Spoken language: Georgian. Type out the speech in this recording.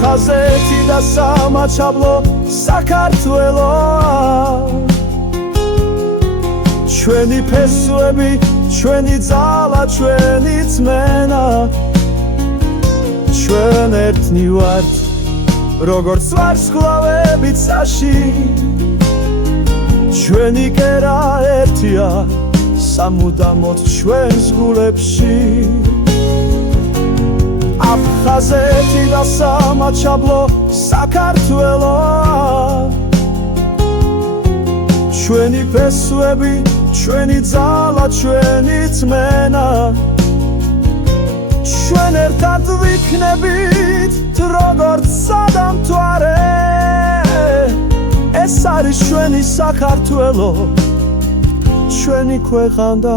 აფხაზეთი და სამაჩაბლო საქართველოა ჩვენი ფესვები, ჩვენი ძალა, ჩვენი ძმენა ჩვენ ერთნი ვართ როგორც ვარსკვლავები ცაში ჩვენი კერა ერთია სამუდამოდ ჩვენს გულებში აფხაზეთი და სამაჩაბლო საქართველოა ჩვენი ფესვები, ჩვენი ძალა, ჩვენი ძმენა ჩვენ ერთად ვიქნებით როგორც სადამთვარე ეს არის ჩვენი საქართველო ჩვენი ქვეყანა